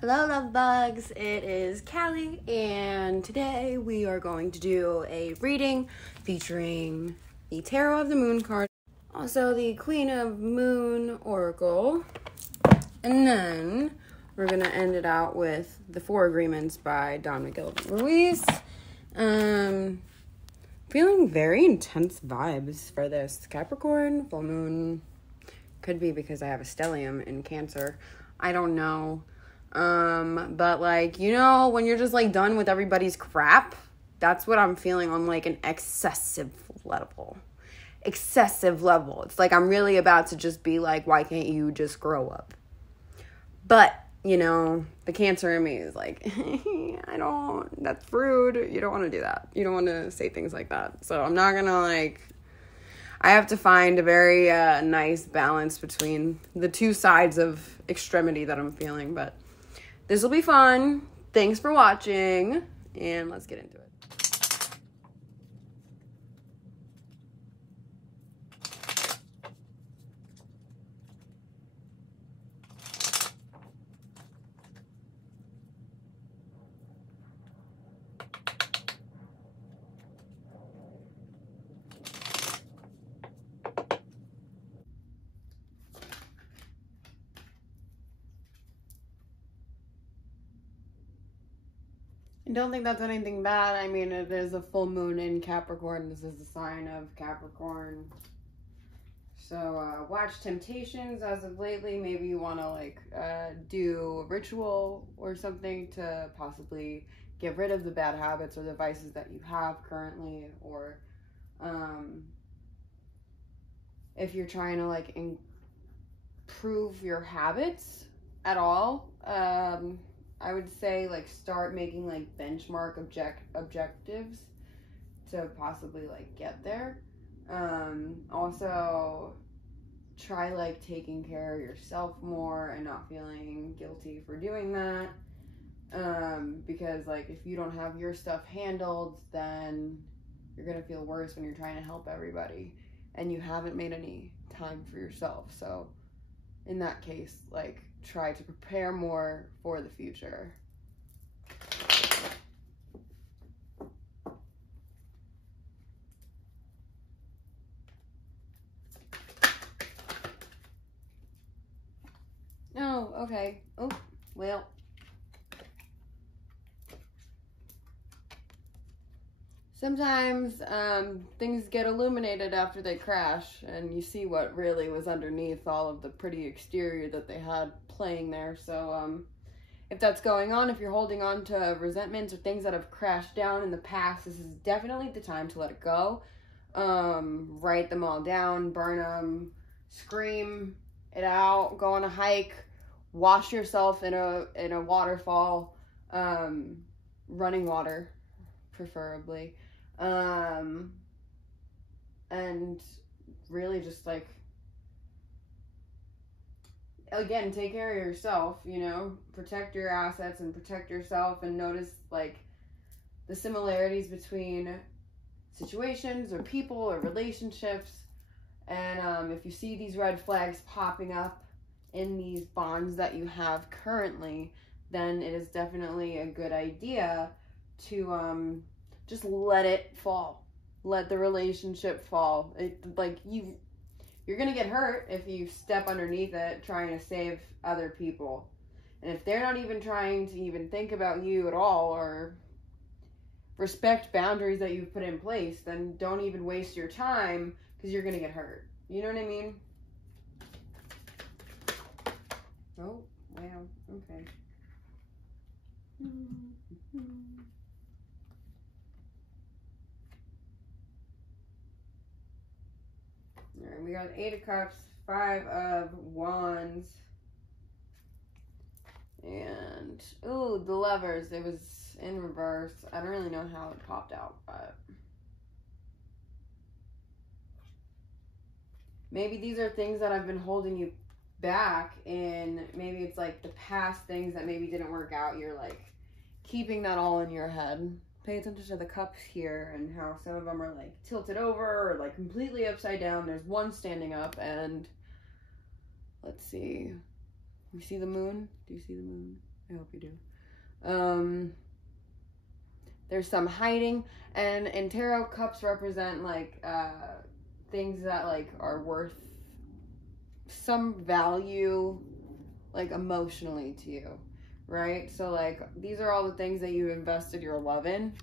Hello, love bugs. It is Callie, and today we are going to do a reading featuring the Tarot of the Moon card, also the Queen of Moon Oracle, and then we're going to end it out with the Four Agreements by Don Miguel Ruiz. Feeling very intense vibes for this Capricorn full moon. Could be because I have a stellium in Cancer. I don't know. But like, you know, when you're just like done with everybody's crap, that's what I'm feeling on like an excessive level. It's like I'm really about to just be like, why can't you just grow up? But, you know, the Cancer in me is like, that's rude. You don't want to do that. You don't want to say things like that. So I'm not gonna like, I have to find a very nice balance between the two sides of extremity that I'm feeling, but this will be fun. Thanks for watching, and let's get into it. I don't think that's anything bad. I mean, it is a full moon in Capricorn. This is the sign of Capricorn. So, watch Temptations as of lately. Maybe you want to, like, do a ritual or something to possibly get rid of the bad habits or the vices that you have currently. Or, if you're trying to, like, improve your habits at all, I would say, like, start making, like, benchmark objectives to possibly, like, get there. Also, try, like, taking care of yourself more and not feeling guilty for doing that. Because, like, if you don't have your stuff handled, then you're gonna feel worse when you're trying to help everybody and you haven't made any time for yourself. So, in that case, like, try to prepare more for the future. Oh, okay. Oh, well. Sometimes things get illuminated after they crash, and you see what really was underneath all of the pretty exterior that they had playing there. So if that's going on, if you're holding on to resentments or things that have crashed down in the past, this is definitely the time to let it go. Write them all down, burn them, scream it out, go on a hike, wash yourself in a waterfall, running water preferably, and really just, like, again, take care of yourself, you know, protect your assets and protect yourself, and notice, like, the similarities between situations or people or relationships. And if you see these red flags popping up in these bonds that you have currently, then it is definitely a good idea to just let it fall. Let the relationship fall. You're gonna get hurt if you step underneath it trying to save other people. And if they're not even trying to even think about you at all or respect boundaries that you've put in place, then don't even waste your time, because you're gonna get hurt. You know what I mean? Oh, wow. Okay. Alright, we got 8 of Cups, 5 of Wands, and, ooh, the Lovers. It was in reverse. I don't really know how it popped out, but maybe these are things that have been holding you back, and maybe it's like the past things that maybe didn't work out. You're like keeping that all in your head. Pay attention to the cups here and how some of them are like tilted over or like completely upside down. There's one standing up, and let's see. You see the moon? Do you see the moon? I hope you do. There's some hiding, and tarot cups represent like things that like are worth some value, like emotionally to you, right? So like these are all the things that you invested your love in,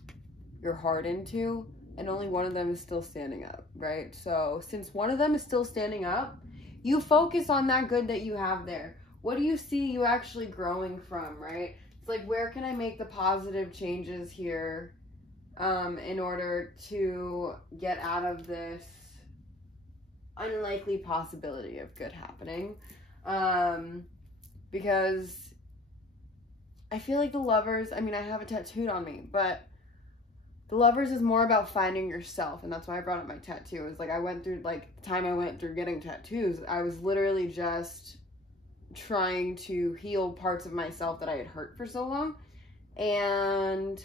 your heart into, and only one of them is still standing up, right? So since one of them is still standing up, you focus on that good that you have there. What do you see you actually growing from, right? It's like, where can I make the positive changes here in order to get out of this unlikely possibility of good happening? Because I feel like the Lovers, I mean, I have it tattooed on me, but the Lovers is more about finding yourself, and that's why I brought up my tattoo. It's like I went through, like, the time I went through getting tattoos, I was literally just trying to heal parts of myself that I had hurt for so long, and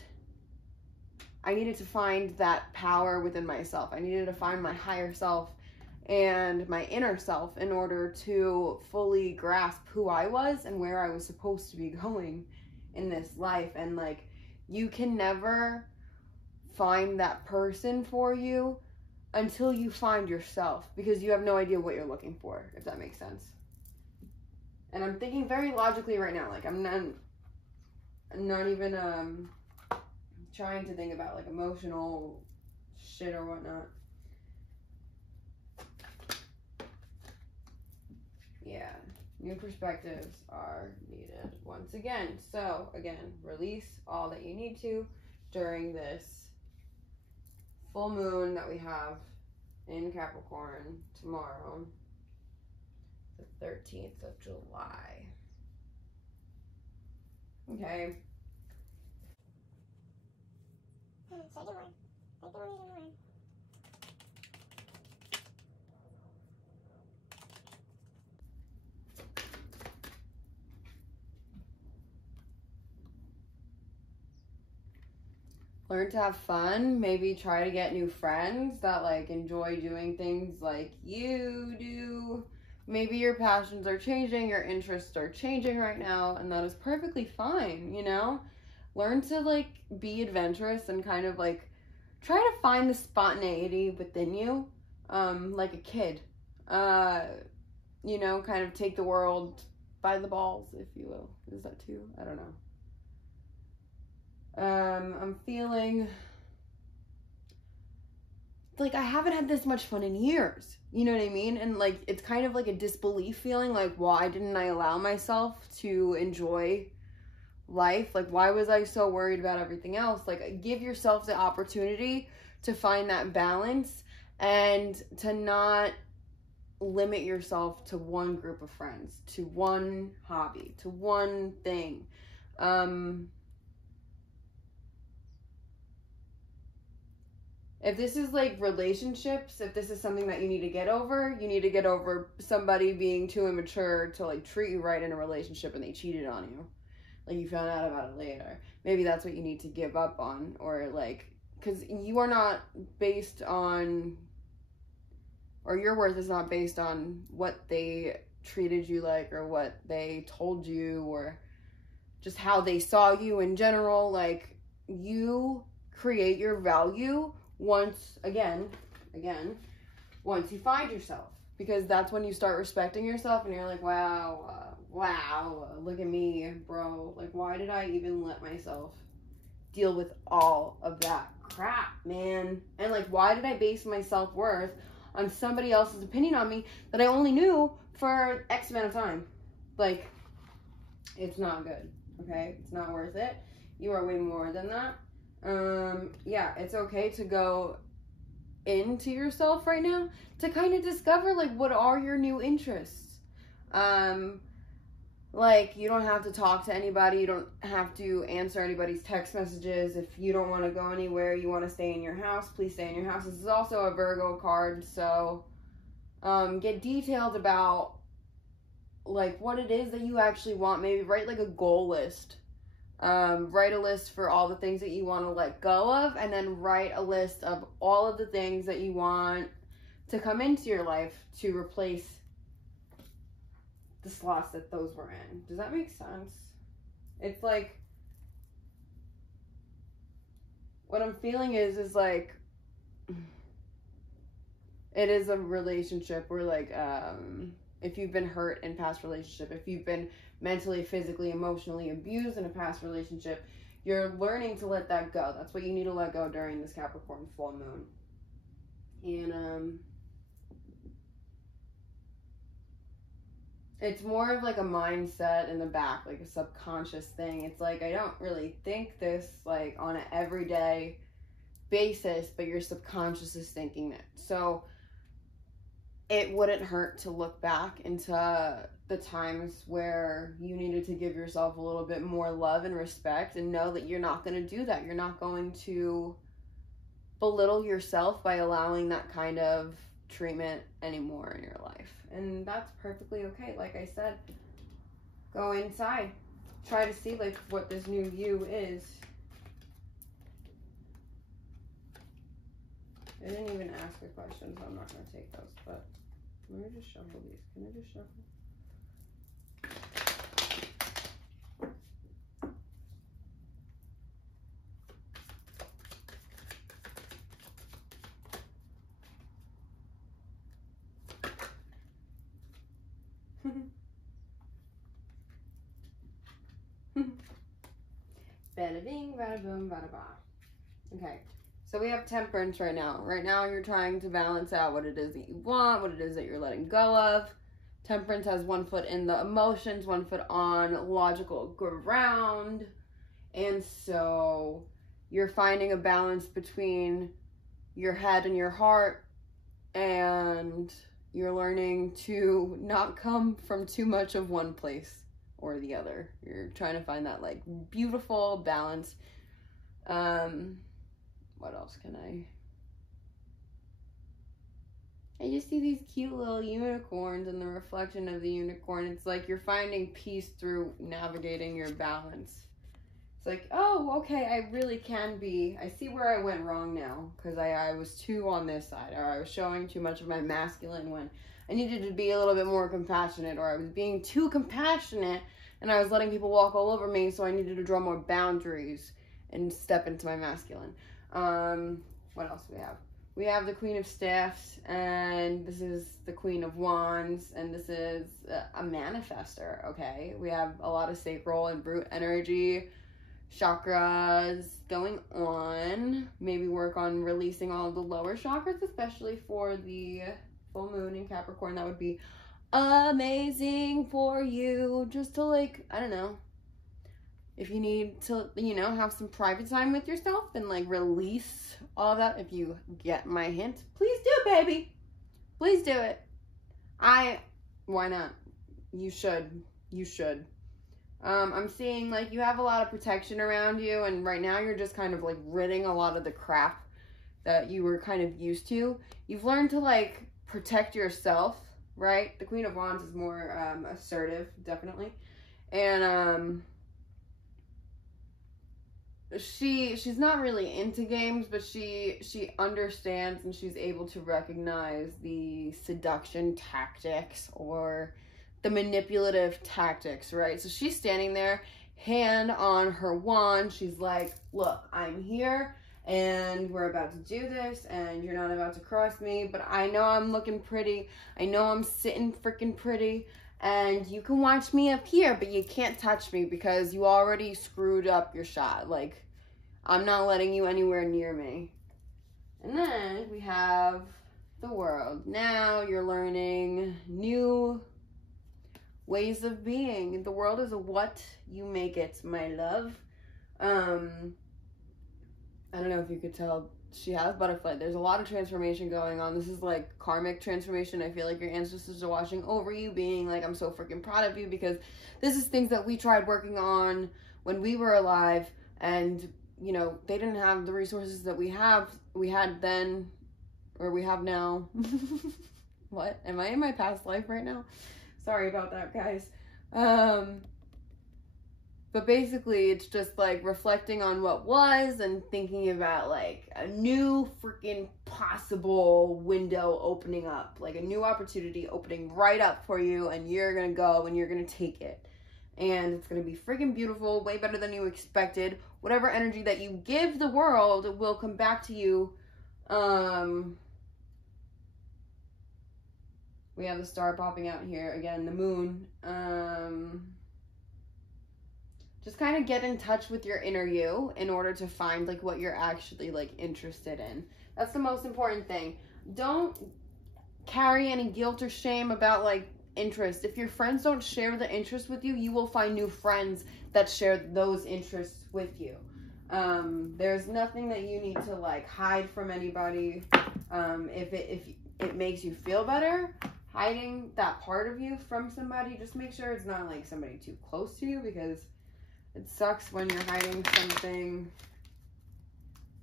I needed to find that power within myself. I needed to find my higher self and my inner self in order to fully grasp who I was and where I was supposed to be going in this life. And like, you can never find that person for you until you find yourself, because you have no idea what you're looking for, if that makes sense. And I'm thinking very logically right now. Like, I'm not even trying to think about like emotional shit or whatnot. Yeah, new perspectives are needed once again. So again, release all that you need to during this full moon that we have in Capricorn tomorrow, the 13th of July. Okay. Learn to have fun. Maybe try to get new friends that like enjoy doing things like you do. Maybe your passions are changing, your interests are changing right now, and that is perfectly fine, you know? Learn to like be adventurous and kind of like try to find the spontaneity within you, like a kid. You know, kind of take the world by the balls, if you will. Is that too? I don't know. I'm feeling like I haven't had this much fun in years. You know what I mean? And like, it's kind of like a disbelief feeling, like, why didn't I allow myself to enjoy life? Like, why was I so worried about everything else? Like, give yourself the opportunity to find that balance and to not limit yourself to one group of friends, to one hobby, to one thing. If this is like relationships, if this is something that you need to get over somebody being too immature to like treat you right in a relationship and they cheated on you. Like, you found out about it later. Maybe that's what you need to give up on, or like, because you are not based on, or your worth is not based on what they treated you like, or what they told you, or just how they saw you in general. Like, you create your value once you find yourself, because that's when you start respecting yourself and you're like, wow, look at me, bro. Like, why did I even let myself deal with all of that crap, man? And like, why did I base my self-worth on somebody else's opinion on me that I only knew for X amount of time? Like, it's not good, okay? It's not worth it. You are way more than that. Yeah, it's okay to go into yourself right now to kind of discover, like, what are your new interests. Like, you don't have to talk to anybody, you don't have to answer anybody's text messages. If you don't want to go anywhere, you want to stay in your house, please stay in your house. This is also a Virgo card, so get detailed about like what it is that you actually want. Maybe write like a goal list. Write a list for all the things that you want to let go of, and then write a list of all of the things that you want to come into your life to replace the slots that those were in. Does that make sense? It's like, what I'm feeling is like, it is a relationship where, like, if you've been hurt in past relationship, if you've been mentally, physically, emotionally abused in a past relationship, you're learning to let that go. That's what you need to let go during this Capricorn full moon. And it's more of like a mindset in the back, like a subconscious thing. It's like, I don't really think this like on an everyday basis, but your subconscious is thinking it. So it wouldn't hurt to look back into the times where you needed to give yourself a little bit more love and respect, and know that you're not going to do that. You're not going to belittle yourself by allowing that kind of treatment anymore in your life. And that's perfectly okay. Like I said, go inside. Try to see like what this new you is. I didn't even ask a question, so I'm not going to take those, but let me just shuffle these. Can I just shuffle? Bada bing, bada boom, bada ba. Okay, so we have Temperance right now. Right now you're trying to balance out what it is that you want, what it is that you're letting go of. Temperance has one foot in the emotions, one foot on logical ground. And so you're finding a balance between your head and your heart, and you're learning to not come from too much of one place or the other. You're trying to find that like beautiful balance. What else can I just see these cute little unicorns and the reflection of the unicorn. It's like you're finding peace through navigating your balance. It's like, oh, okay, I really can be. I see where I went wrong now, because I was too on this side, or I was showing too much of my masculine when I needed to be a little bit more compassionate, or I was being too compassionate and I was letting people walk all over me, so I needed to draw more boundaries and step into my masculine. What else do we have? We have the Queen of Staffs, and this is the Queen of Wands, and this is a manifester, okay? We have a lot of sacral and brute energy, chakras going on. Maybe work on releasing all of the lower chakras, especially for the full moon in Capricorn. That would be amazing for you, just to like, I don't know, if you need to, you know, have some private time with yourself and like release all that. If you get my hint, please do it, baby. Please do it. Why not? You should. I'm seeing like you have a lot of protection around you, and right now you're just kind of like ridding a lot of the crap that you were kind of used to. You've learned to like protect yourself, right? The Queen of Wands is more assertive, definitely. And she's not really into games, but she understands, and she's able to recognize the seduction tactics or the manipulative tactics, right? So she's standing there, hand on her wand. She's like, look, I'm here, and we're about to do this, and you're not about to cross me, but I know I'm looking pretty. I know I'm sitting freaking pretty, and you can watch me up here, but you can't touch me because you already screwed up your shot. Like, I'm not letting you anywhere near me. And then we have the World. Now you're learning new ways of being. The world is a what you make it, my love. I don't know if you could tell, she has butterfly. There's a lot of transformation going on. This is like karmic transformation. I feel like your ancestors are watching over you, being like, I'm so freaking proud of you, because this is things that we tried working on when we were alive, and you know, they didn't have the resources that we had then, or we have now. What? Am I in my past life right now? Sorry about that, guys. But basically, it's just like reflecting on what was and thinking about like a new freaking possible window opening up, like a new opportunity opening right up for you, and you're gonna go and you're gonna take it. and it's going to be freaking beautiful, way better than you expected. Whatever energy that you give the world will come back to you. We have the star popping out here again, the moon. Just kind of get in touch with your inner you in order to find like what you're actually like interested in. That's the most important thing. Don't carry any guilt or shame about like interest. If your friends don't share the interest with you, you will find new friends that share those interests with you. There's nothing that you need to like hide from anybody. If it makes you feel better, hiding that part of you from somebody, just make sure it's not like somebody too close to you, because it sucks when you're hiding something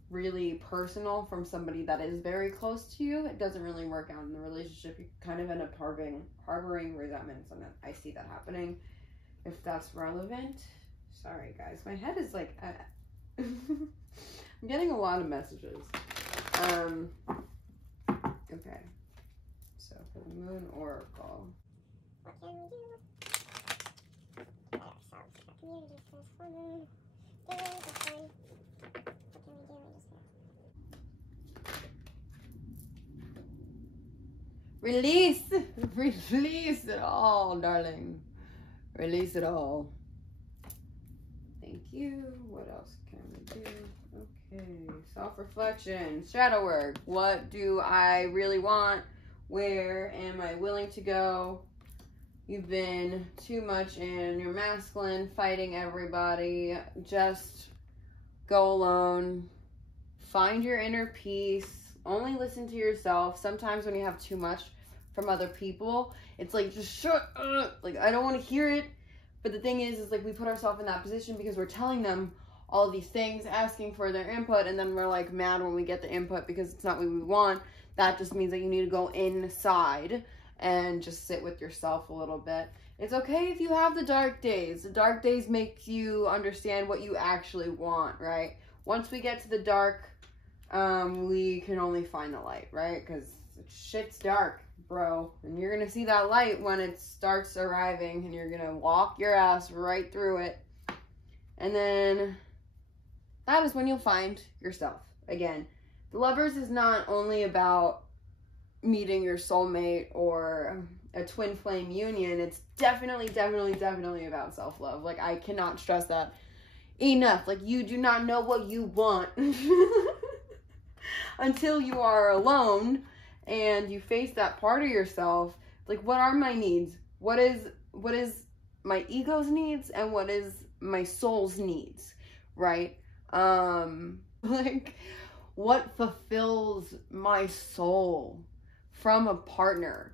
really personal from somebody that is very close to you. It doesn't really work out in the relationship. You kind of end up harboring resentments, and I see that happening. If that's relevant. Sorry, guys. My head is like... I'm getting a lot of messages. Okay. So, for the Moon Oracle. What can we do? Release it all, darling. Release it all. Thank you. What else can we do? Okay, self-reflection, shadow work. What do I really want? Where am I willing to go? You've been too much in your masculine, fighting everybody. Just go alone. Find your inner peace. Only listen to yourself. Sometimes when you have too much from other people, it's like, just shut up. Like, I don't want to hear it. But the thing is like we put ourselves in that position because we're telling them all of these things, asking for their input, and then we're like mad when we get the input because it's not what we want. That just means that you need to go inside and just sit with yourself a little bit. It's okay if you have the dark days. The dark days make you understand what you actually want, right? Once we get to the dark, we can only find the light, right? Because shit's dark, bro. And you're gonna see that light when it starts arriving, and you're gonna walk your ass right through it. And then that is when you'll find yourself again. The Lovers is not only about meeting your soulmate or a twin flame union. It's definitely about self-love. Like, I cannot stress that enough. Like, you do not know what you want until you are alone and you face that part of yourself. Like, what are my needs? What is my ego's needs, and what is my soul's needs, right? Like, what fulfills my soul from a partner,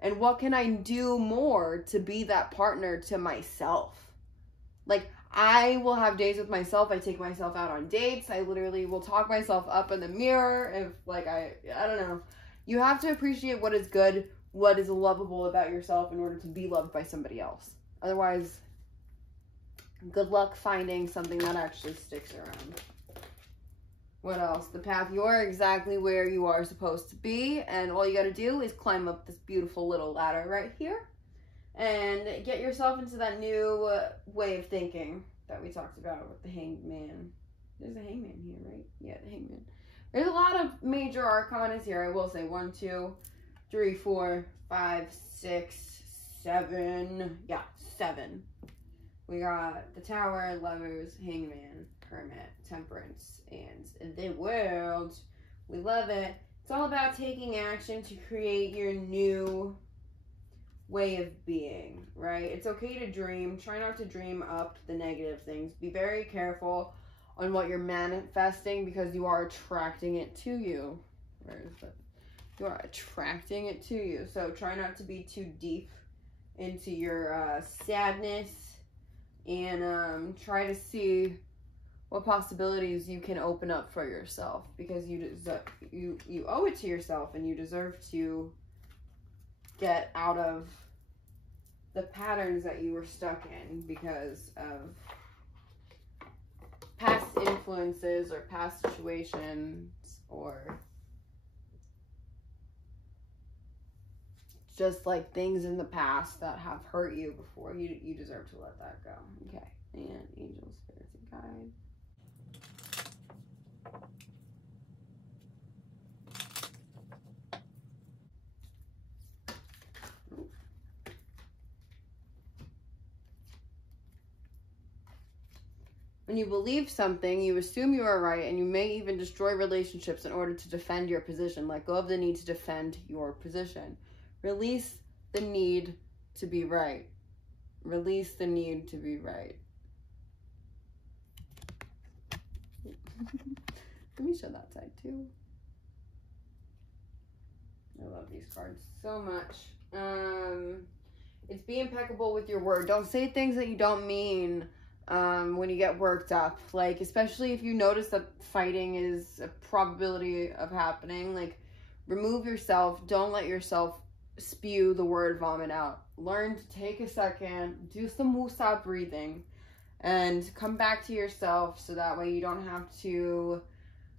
and what can I do more to be that partner to myself? Like, I will have days with myself. I take myself out on dates. I literally will talk myself up in the mirror. If like, I don't know. You have to appreciate what is good, what is lovable about yourself in order to be loved by somebody else. Otherwise, good luck finding something that actually sticks around. What else? The path. You're exactly where you are supposed to be, and all you got to do is climb up this beautiful little ladder right here and get yourself into that new way of thinking that we talked about with the Hanged Man. There's a Hangman here, right? Yeah, the Hangman. There's a lot of major arcanas here, I will say. 1, 2, 3, 4, 5, 6, 7. Yeah, 7. We got the Tower, Lovers, Hangman, Hermit, Temperance, and the World. We love it. It's all about taking action to create your new way of being, right? It's okay to dream. Try not to dream up the negative things. Be very careful on what you're manifesting, because you are attracting it to you. Where is that? You are attracting it to you. So try not to be too deep into your sadness, and try to see what possibilities you can open up for yourself, because you owe it to yourself, and you deserve to get out of the patterns that you were stuck in because of past influences or past situations, or just like things in the past that have hurt you before. You deserve to let that go. Okay. And angels, spirits, and guides. When you believe something, you assume you are right, and you may even destroy relationships in order to defend your position. Let go of the need to defend your position. Release the need to be right. Release the need to be right. Let me show that side too. I love these cards so much. It's be impeccable with your word. Don't say things that you don't mean when you get worked up. Like, especially if you notice that fighting is a probability of happening. Like, remove yourself. Don't let yourself spew the word vomit out. Learn to take a second, do some woosah breathing, and come back to yourself so that way you don't have to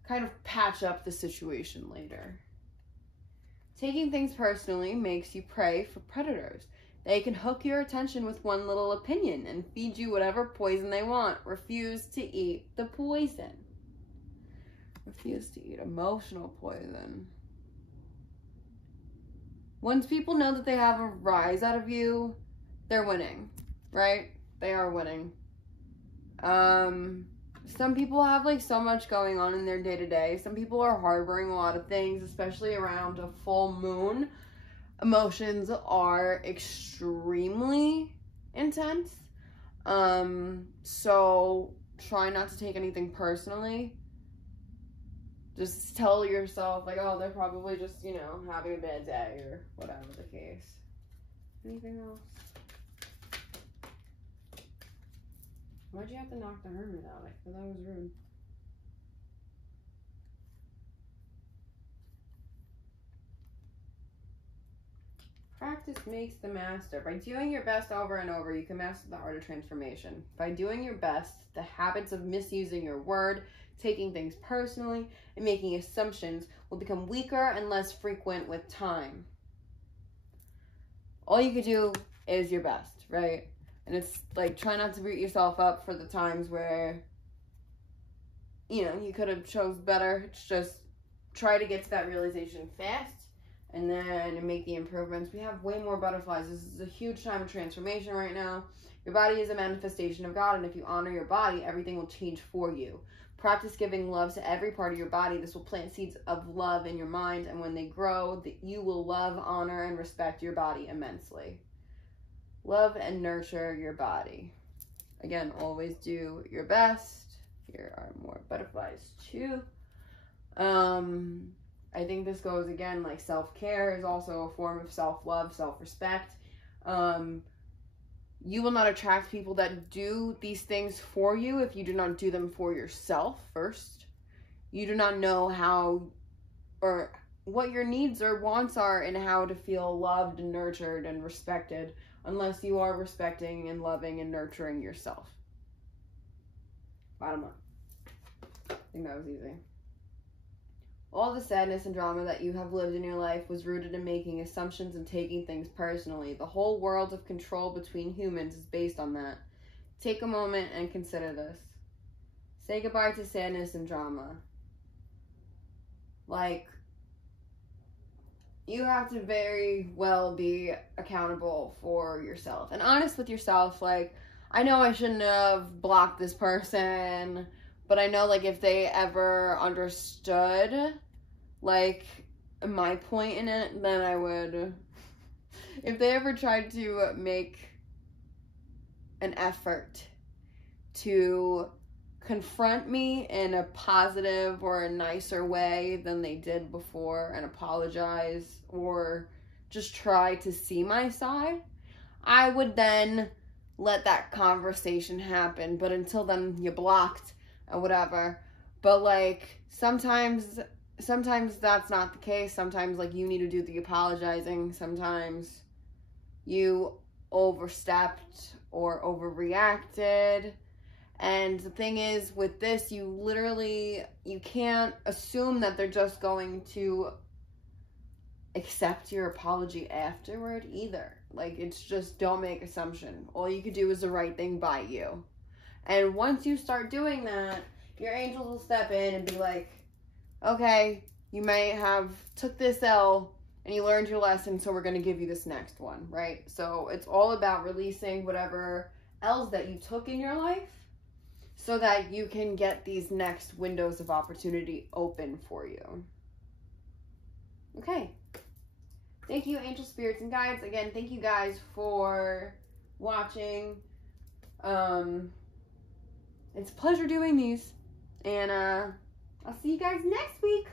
kind of patch up the situation later. Taking things personally makes you prey for predators. They can hook your attention with one little opinion and feed you whatever poison they want. Refuse to eat the poison. Refuse to eat emotional poison. Once people know that they have a rise out of you, they're winning, right? They are winning. Some people have like so much going on in their day-to-day. Some people are harboring a lot of things, especially around a full moon. Emotions are extremely intense. So try not to take anything personally. Just tell yourself, like, oh, they're probably just, you know, having a bad day or whatever the case. Anything else? Why'd you have to knock the hermit out? I thought that was rude. Practice makes the master. By doing your best over and over, you can master the art of transformation. By doing your best, the habits of misusing your word, taking things personally, and making assumptions will become weaker and less frequent with time. All you could do is your best, right? And it's like, try not to beat yourself up for the times where, you know, you could have chose better. It's just try to get to that realization fast and then make the improvements. We have way more butterflies. This is a huge time of transformation right now. Your body is a manifestation of God, and if you honor your body, everything will change for you. Practice giving love to every part of your body. This will plant seeds of love in your mind, and when they grow, you will love, honor, and respect your body immensely. Love and nurture your body. Again, always do your best. Here are more butterflies too. I think this goes again, like self-care is also a form of self-love, self-respect. You will not attract people that do these things for you if you do not do them for yourself first. You do not know how or what your needs or wants are and how to feel loved and nurtured and respected unless you are respecting and loving and nurturing yourself. Bottom line. I think that was easy. All the sadness and drama that you have lived in your life was rooted in making assumptions and taking things personally. The whole world of control between humans is based on that. Take a moment and consider this. Say goodbye to sadness and drama. Like, you have to very well be accountable for yourself and honest with yourself. Like, I know I shouldn't have blocked this person, but I know, like, if they ever understood, like, my point in it, then I would. If they ever tried to make an effort to confront me in a positive or a nicer way than they did before and apologize or just try to see my side, I would then let that conversation happen. But until then, you're blocked or whatever. But like sometimes that's not the case. Sometimes like you need to do the apologizing. Sometimes you overstepped or overreacted. And the thing is, with this, you can't assume that they're just going to accept your apology afterward either. Like, it's just, don't make assumption. All you could do is the right thing by you. And once you start doing that, your angels will step in and be like, okay, you may have took this L and you learned your lesson, so we're going to give you this next one, right? So it's all about releasing whatever L's that you took in your life so that you can get these next windows of opportunity open for you. Okay. Thank you, angel spirits and guides. Again, thank you guys for watching. It's a pleasure doing these. And I'll see you guys next week.